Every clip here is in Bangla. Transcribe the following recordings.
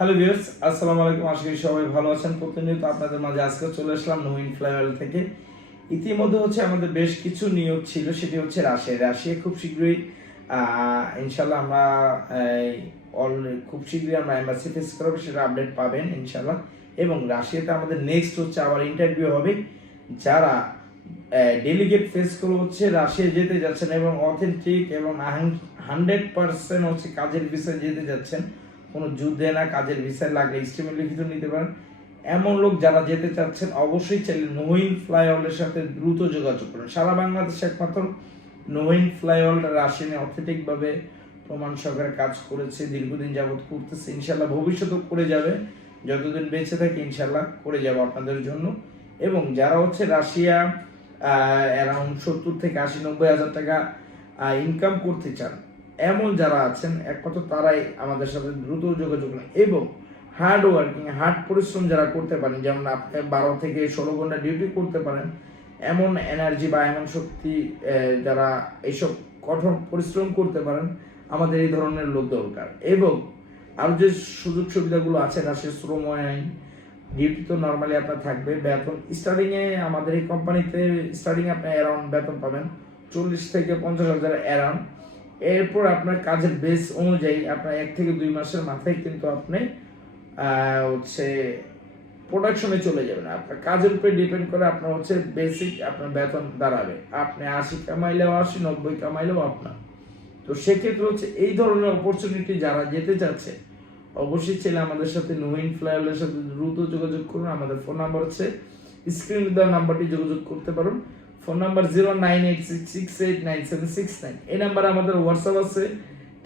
হ্যালো ভিউয়ার্স, আসসালামু আলাইকুম। আশা করি সবাই ভালো আছেন। প্রতিনিয়ত আপনাদের মাঝে আজকে চলে আসলাম নহিন ফ্লাইওভার থেকে। ইতিমধ্যে আমাদের বেশ কিছু নিয়োগ ছিল, সেটি হচ্ছে রাশিয়া খুব শীঘ্রই ইনশাল্লাহ আমরা খুব শীঘ্রই আমরা এম্বাসি ফেস করবো, সেটা আপডেট পাবেন ইনশাল্লাহ। এবং রাশিয়াতে আমাদের নেক্সট হচ্ছে আবার ইন্টারভিউ হবে। যারা ডেলিগেট ফেস করে রাশিয়া যেতে যাচ্ছেন এবং অথেন্টিক এবং 100% কাজের ভিসায় যেতে যাচ্ছেন, কোনো যুদ্ধে না, কাজের ভিসায় লাগলে স্টিমের লিখিত নিতে পারেন, এমন লোক যারা যেতে চাচ্ছেন অবশ্যই চাইলে নহিন ফ্লাইওভারের সাথে দ্রুত যোগাযোগ করুন। সারা বাংলাদেশে একমাত্র নহিন ফ্লাইওভার রাশিয়ানে অথেন্টিক ভাবে প্রমাণ সহকারে কাজ করেছে, দীর্ঘদিন যাবত করতেছে, ইনশাল্লাহ ভবিষ্যতেও করে যাবে, যতদিন বেঁচে থাকে ইনশাল্লাহ করে যাবো আপনাদের জন্য। এবং যারা রাশিয়া অ্যারাউন্ড 70 থেকে 80-90 হাজার টাকা ইনকাম করতে চান, এমন যারা আছেন একমাত্র তারাই আমাদের সাথে দ্রুত যোগাযোগ করেন। এবং হার্ড ওয়ার্কিং, হার্ড পরিশ্রম যারা করতে পারেন, যেমন আপনি 12 থেকে 16 ঘন্টা ডিউটি করতে পারেন, এমন এনার্জি বা এমন শক্তি যারা এইসব কঠোর পরিশ্রম করতে পারেন, আমাদের এই ধরনের লোক দরকার। এবং আর যে সুযোগ সুবিধাগুলো আছে, রাশিয়ার শ্রম আইন, ডিউটি তো নর্মালি আপনার থাকবে, বেতন স্টার্টিংয়ে আমাদের এই কোম্পানিতে স্টার্টিংয়ে আপনি অ্যারাউন্ড বেতন পাবেন 40 থেকে 50 হাজার অ্যারাউন্ড। এরপর আপনার কাজের বেস অনুযায়ী আপনার 1 থেকে 2 মাসের মাথায় কিন্তু আপনি প্রোডাকশনে চলে যাবেন। আপনার কাজের উপরে ডিপেন্ড করে আপনার বেসিক আপনার বেতন দাঁড়াবে। আপনি 80 কামাইলেও 80, 90 কামাইলেও আপনার। তো সেক্ষেত্রে এই ধরনের অপরচুনিটি যারা যেতে চাচ্ছে অবশ্যই চাইলে আমাদের সাথে নহিন ফ্লাইওভারের সাথে দ্রুত যোগাযোগ করুন। আমাদের ফোন নাম্বার স্ক্রিনে দেওয়া নাম্বারটি যোগাযোগ করতে পারুন। Phone number 0986689769। এই নাম্বারে আমাদের হোয়াটসঅ্যাপ আছে,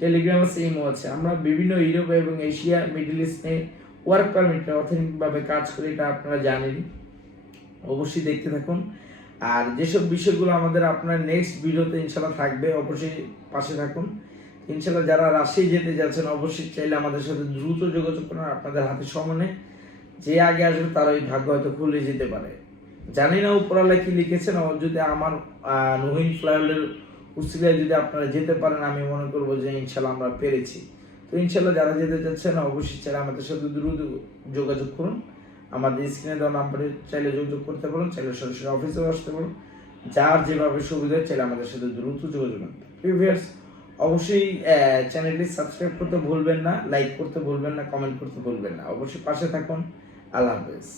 টেলিগ্রাম আছে, ইমো আছে। আমরা বিভিন্ন ইউরোপ এবং এশিয়া, মিডল ইস্টে ওয়ার্ক পারমিটে অথেন্টিকভাবে কাজ করি, এটা আপনারা জানেনই। অবশ্যই দেখতে থাকুন। আর যেসব বিষয়গুলো আমাদের আপনার নেক্সট ভিডিওতে ইনশাল্লাহ থাকবে, অবশ্যই পাশে থাকুন। ইনশাল্লাহ যারা রাশিয়া যেতে যাচ্ছেন অবশ্যই চাইলে আমাদের সাথে দ্রুত যোগাযোগ করুন। আপনাদের হাতে সময় যে আগে আসবে তার ওই ভাগ্য হয়তো খুলে যেতে পারে। জানি না উপরালা কি লিখেছেন, যদি আমার নহিন ফ্লাইওভারের উসিলায় যদি আপনারা যেতে পারেন, আমি মনে করবো যে ইনশাল্লাহ আমরা পেরেছি। তো ইনশাল্লাহ যারা যেতে চাচ্ছেন অবশ্যই চাইলে আমাদের সাথে দ্রুত যোগাযোগ করুন। আমাদের স্ক্রিনে দেওয়া নাম্বারে চাইলে যোগাযোগ করতে পারেন, চাইলে সরাসরি অফিসেও আসতে পারেন, যার যেভাবে সুবিধা চাইলে আমাদের সাথে দ্রুত যোগাযোগ করুন। ভিউয়ার্স, অবশ্যই চ্যানেলটি সাবস্ক্রাইব করতে ভুলবেন না, লাইক করতে ভুলবেন না, কমেন্ট করতে ভুলবেন না। অবশ্যই পাশে থাকুন। আল্লাহ হাফেজ।